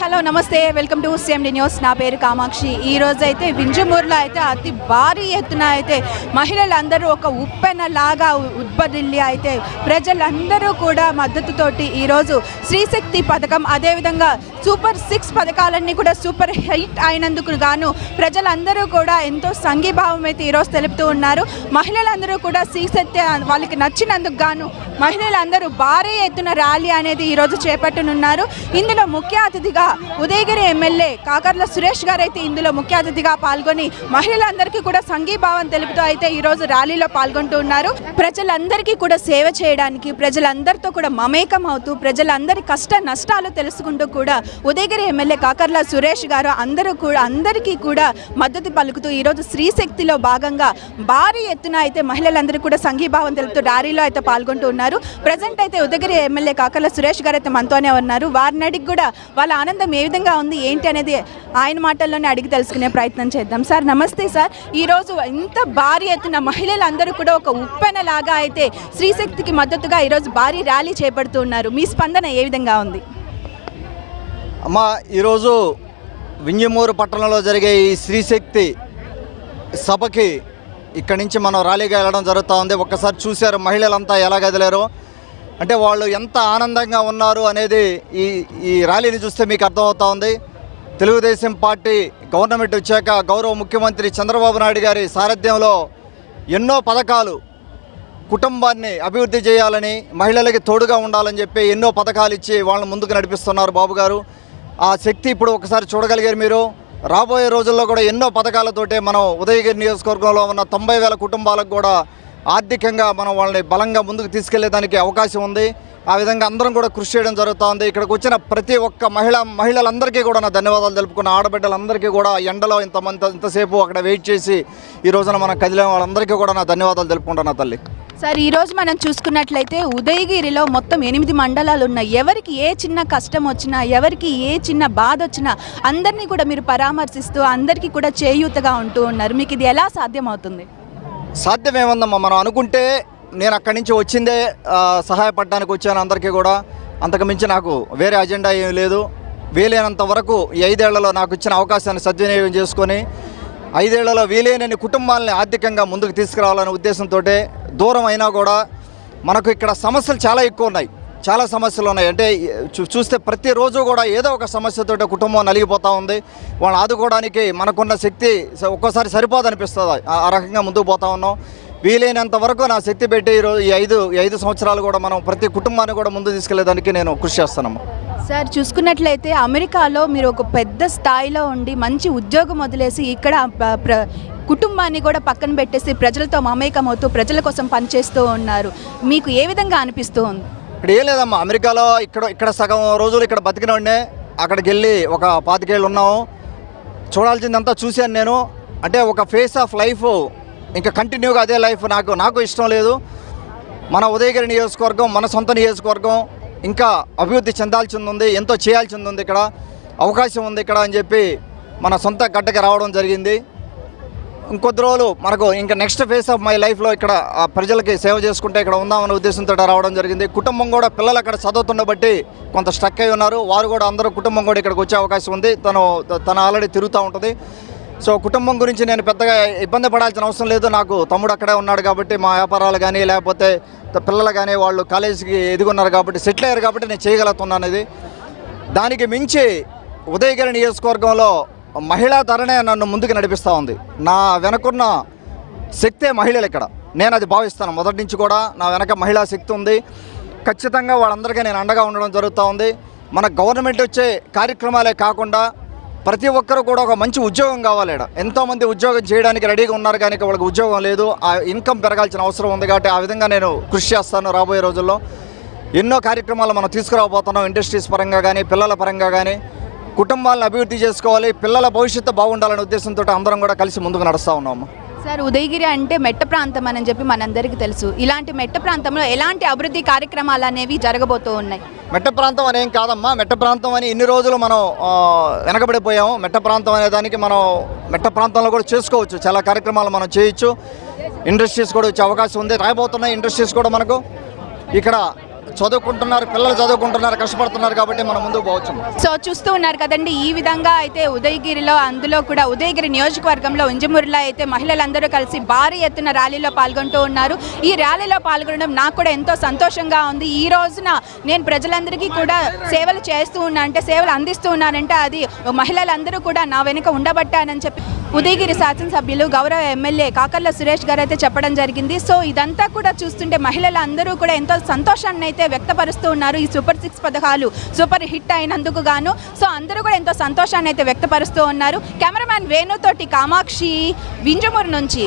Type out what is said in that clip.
Hello నమస్తే. Welcome to CMD news. నా పేరు కామాక్షి. ఈ రోజు అయితే వింజమూరులో అయితే అతి భారీ ఎత్తున అయితే మహిళలందరూ ఒక ఉప్పెన లాగా ఉద్బదిల్లి అయితే ప్రజలందరూ కూడా మద్దతుతోటి ఈరోజు శ్రీశక్తి పథకం అదేవిధంగా సూపర్ సిక్స్ పథకాలన్నీ కూడా సూపర్ హిట్ అయినందుకు గాను ప్రజలందరూ కూడా ఎంతో సంఘీభావం అయితే ఈరోజు తెలుపుతూ ఉన్నారు. మహిళలందరూ కూడా శ్రీశక్తి వాళ్ళకి నచ్చినందుకు గాను మహిళలందరూ భారీ ఎత్తున ర్యాలీ అనేది ఈరోజు చేపట్టనున్నారు. ఇందులో ముఖ్య అతిథిగా ఉదయగిరి ఎమ్మెల్యే కాకర్ల సురేష్ గారు అయితే ఇందులో ముఖ్య అతిథిగా పాల్గొని మహిళలందరికీ కూడా సంఘీభావం తెలుపుతూ అయితే ఈరోజు ర్యాలీలో పాల్గొంటూ ఉన్నారు. ప్రజలందరికీ కూడా సేవ చేయడానికి ప్రజలందరితో కూడా మమేకం అవుతూ ప్రజలందరి కష్ట నష్టాలు తెలుసుకుంటూ కూడా ఉదయగిరి ఎమ్మెల్యే కాకర్ల సురేష్ గారు అందరూ కూడా అందరికీ కూడా మద్దతు పలుకుతూ ఈరోజు స్త్రీశక్తిలో భాగంగా భారీ ఎత్తున అయితే మహిళలందరూ కూడా సంఘీభావం తెలుపుతూ ర్యాలీలో అయితే పాల్గొంటూ ఉన్నారు. ప్రజెంట్ అయితే ఉదయగిరి ఎమ్మెల్యే కాకర్ల సురేష్ గారు అయితే మనతోనే ఉన్నారు. వారిని అడిగి కూడా వాళ్ళ ఆనంద ఏ విధంగా ఉంది ఏంటి అనేది ఆయన మాటల్లోనే అడిగి తెలుసుకునే ప్రయత్నం చేద్దాం. సార్ నమస్తే సార్. ఈరోజు ఇంత భారీ ఎత్తున మహిళలందరూ కూడా ఒక ఉప్పెన లాగా అయితే స్త్రీశక్తికి మద్దతుగా ఈరోజు భారీ ర్యాలీ చేపడుతూ ఉన్నారు. మీ స్పందన ఏ విధంగా ఉంది? అమ్మ ఈరోజు వింజమూరు పట్టణంలో జరిగే ఈ శ్రీశక్తి సభకి ఇక్కడి నుంచి మనం ర్యాలీగా వెళ్ళడం జరుగుతూ ఉంది. ఒక్కసారి చూశారు మహిళలంతా ఎలా కదిలారో అంటే వాళ్ళు ఎంత ఆనందంగా ఉన్నారు అనేది ఈ ఈ ర్యాలీని చూస్తే మీకు అర్థమవుతా ఉంది. తెలుగుదేశం పార్టీ గవర్నమెంట్ వచ్చాక గౌరవ ముఖ్యమంత్రి చంద్రబాబు నాయుడు గారి సారథ్యంలో ఎన్నో పథకాలు కుటుంబాన్ని అభివృద్ధి చేయాలని మహిళలకి తోడుగా ఉండాలని చెప్పి ఎన్నో పథకాలు ఇచ్చి వాళ్ళని ముందుకు నడిపిస్తున్నారు బాబు గారు. ఆ శక్తి ఇప్పుడు ఒకసారి చూడగలిగారు మీరు. రాబోయే రోజుల్లో కూడా ఎన్నో పథకాలతోటే మనం ఉదయగిరి నియోజకవర్గంలో ఉన్న తొంభై వేల కుటుంబాలకు కూడా ఆర్థికంగా మనం వాళ్ళని బలంగా ముందుకు తీసుకెళ్ళేదానికి అవకాశం ఉంది. ఆ విధంగా అందరం కూడా కృషి చేయడం జరుగుతోంది. ఇక్కడికి వచ్చిన ప్రతి ఒక్క మహిళ మహిళలందరికీ కూడా నా ధన్యవాదాలు తెలుపుకున్న ఆడబిడ్డలందరికీ కూడా ఎండలో ఇంతమంది ఇంతసేపు అక్కడ వెయిట్ చేసి ఈ రోజున మనం కదిలే వాళ్ళందరికీ కూడా నా ధన్యవాదాలు తెలుపుకుంటున్నా తల్లి. సార్ ఈరోజు మనం చూసుకున్నట్లయితే ఉదయగిరిలో మొత్తం ఎనిమిది మండలాలు ఉన్నాయి. ఎవరికి ఏ చిన్న కష్టం వచ్చినా ఎవరికి ఏ చిన్న బాధ వచ్చినా అందరినీ కూడా మీరు పరామర్శిస్తూ అందరికీ కూడా చేయూతగా ఉంటూ ఉన్నారు. మీకు ఇది ఎలా సాధ్యమవుతుంది? సాధ్యమేముందమ్మా మనం అనుకుంటే నేను అక్కడి నుంచి వచ్చిందే సహాయపడడానికి వచ్చాను అందరికీ కూడా. అంతకు మించి నాకు వేరే అజెండా ఏమీ లేదు. వీలైనంత వరకు ఈ ఐదేళ్ళలో నాకు ఇచ్చిన అవకాశాన్ని సద్వినియోగం చేసుకొని ఐదేళ్ళలో వీలైనన్ని కుటుంబాలని ఆర్థికంగా ముందుకు తీసుకురావాలనే ఉద్దేశంతో దూరం అయినా కూడా మనకు ఇక్కడ సమస్యలు చాలా ఎక్కువ ఉన్నాయి. చాలా సమస్యలు ఉన్నాయి. అంటే చూ- చూస్తే ప్రతిరోజు కూడా ఏదో ఒక సమస్యతో కుటుంబం నలిగిపోతూ ఉంది. వాళ్ళని ఆదుకోవడానికి మనకున్న శక్తి ఒక్కోసారి సరిపోదనిపిస్తుంది. ఆ రకంగా ముందుకు పోతా ఉన్నాం. వీలైనంత వరకు నా శక్తి పెట్టి ఈరోజు ఈ ఐదు ఐదు సంవత్సరాలు కూడా మనం ప్రతి కుటుంబాన్ని కూడా ముందు తీసుకెళ్ళేదానికి నేను కృషి చేస్తానమ్మా. సార్ చూసుకున్నట్లయితే అమెరికాలో మీరు ఒక పెద్ద స్థాయిలో ఉండి మంచి ఉద్యోగం వదిలేసి ఇక్కడ ప్ర- కుటుంబాన్ని కూడా పక్కన పెట్టేసి ప్రజలతో మమేకమవుతూ ప్రజల కోసం పనిచేస్తూ ఉన్నారు. మీకు ఏ విధంగా అనిపిస్తూ ఉంది? ఇక్కడ ఏం లేదమ్మా అమెరికాలో ఇక్కడ ఇక్కడ సగం రోజులు ఇక్కడ బతికినోడినే అక్కడికి వెళ్ళి ఒక పాతికేళ్ళు ఉన్నాము చూడాల్సిందంతా చూశాను నేను. అంటే ఒక ఫేస్ ఆఫ్ లైఫ్ ఇంకా కంటిన్యూగా అదే లైఫ్ నాకు నాకు ఇష్టం లేదు. మన ఉదయగిరి నియోజకవర్గం మన సొంత నియోజకవర్గం ఇంకా అభివృద్ధి చెందాల్సింది ఉంది ఎంతో చేయాల్సింది ఉంది ఇక్కడ. అవకాశం ఉంది ఇక్కడ అని చెప్పి మన సొంత గడ్డకి రావడం జరిగింది. ఇంకొద్ది రోజులు మనకు ఇంకా నెక్స్ట్ ఫేస్ ఆఫ్ మై లైఫ్లో ఇక్కడ ప్రజలకి సేవ చేసుకుంటే ఇక్కడ ఉందామనే ఉద్దేశంతో రావడం జరిగింది. కుటుంబం కూడా పిల్లలు అక్కడ చదువుతున్న బట్టి కొంత స్ట్రక్ అయి ఉన్నారు. వారు కూడా అందరూ కుటుంబం కూడా ఇక్కడికి వచ్చే అవకాశం ఉంది. తను తను ఆల్రెడీ తిరుగుతూ ఉంటుంది. సో కుటుంబం గురించి నేను పెద్దగా ఇబ్బంది పడాల్సిన అవసరం లేదు. నాకు తమ్ముడు అక్కడే ఉన్నాడు కాబట్టి మా వ్యాపారాలు కానీ లేకపోతే పిల్లలు కానీ వాళ్ళు కాలేజీకి ఎదుగున్నారు కాబట్టి సెటిల్ అయ్యారు కాబట్టి నేను చేయగలుగుతున్నాను ఇది దానికి మించి ఉదయగిరి నియోజకవర్గంలో మహిళా ధరనే నన్ను ముందుకు నడిపిస్తూ ఉంది. నా వెనకున్న శక్తే మహిళలు ఇక్కడ. నేను అది భావిస్తాను. మొదటి నుంచి కూడా నా వెనక మహిళా శక్తి ఉంది. ఖచ్చితంగా వాళ్ళందరికీ నేను అండగా ఉండడం జరుగుతూ ఉంది. మన గవర్నమెంట్ వచ్చే కార్యక్రమాలే కాకుండా ప్రతి ఒక్కరు కూడా ఒక మంచి ఉద్యోగం కావాలి ఈడ. ఎంతోమంది ఉద్యోగం చేయడానికి రెడీగా ఉన్నారు కానీ వాళ్ళకి ఉద్యోగం లేదు. ఆ ఇన్కమ్ పెరగాల్సిన అవసరం ఉంది కాబట్టి ఆ విధంగా నేను కృషి చేస్తాను రాబోయే రోజుల్లో. ఎన్నో కార్యక్రమాలు మనం తీసుకురాబోతున్నాం. ఇండస్ట్రీస్ పరంగా కానీ పిల్లల పరంగా కానీ. కుటుంబాలను అభివృద్ధి చేసుకోవాలి పిల్లల భవిష్యత్తు బాగుండాలనే ఉద్దేశంతో అందరం కూడా కలిసి ముందుకు నడుస్తూ ఉన్నాము. సార్ ఉదయగిరి అంటే మెట్ట ప్రాంతం అని చెప్పి మనందరికీ తెలుసు. ఇలాంటి మెట్ట ప్రాంతంలో ఎలాంటి అభివృద్ధి కార్యక్రమాలు అనేవి జరగబోతూ ఉన్నాయి? మెట్ట ప్రాంతం అనేం కాదమ్మా. మెట్ట ప్రాంతం అని ఇన్ని రోజులు మనం వెనకబడిపోయాము. మెట్ట ప్రాంతం అనే దానికి మనం మెట్ట ప్రాంతంలో కూడా చేసుకోవచ్చు. చాలా కార్యక్రమాలు మనం చేయొచ్చు. ఇండస్ట్రీస్ కూడా వచ్చే అవకాశం ఉంది. రాబోతున్న ఇండస్ట్రీస్ కూడా మనకు ఇక్కడ చదువుకుంటున్నారు పిల్లలు చదువుకుంటున్నారు కష్టపడుతున్నారు కాబట్టి మనం ముందుకు పోవచ్చు సో చూస్తూ ఉన్నారు కదండి ఈ విధంగా అయితే ఉదయగిరిలో అందులో కూడా ఉదయగిరి నియోజకవర్గంలో ఇంజమూరులో అయితే మహిళలందరూ కలిసి భారీ ఎత్తున ర్యాలీలో పాల్గొంటూ ఉన్నారు. ఈ ర్యాలీలో పాల్గొనడం నాకు కూడా ఎంతో సంతోషంగా ఉంది. ఈ రోజున నేను ప్రజలందరికీ కూడా సేవలు చేస్తూ ఉన్నా అంటే సేవలు అందిస్తూ ఉన్నానంటే అది మహిళలందరూ కూడా నా వెనుక ఉండబట్టానని చెప్పి ఉదయగిరి శాసనసభ్యులు గౌరవ ఎమ్మెల్యే కాకర్ల సురేష్ గారు అయితే చెప్పడం జరిగింది. సో ఇదంతా కూడా చూస్తుంటే మహిళలందరూ కూడా ఎంతో సంతోషాన్ని అయితే వ్యక్తపరుస్తూ ఉన్నారు ఈ సూపర్ సిక్స్ పథకాలు. సూపర్ హిట్ అయినందుకు గాను. సో అందరూ కూడా ఎంతో సంతోషాన్ని అయితే వ్యక్తపరుస్తూ ఉన్నారు. కెమెరామ్యాన్ వేణుతోటి కామాక్షి వింజమూరు నుంచి.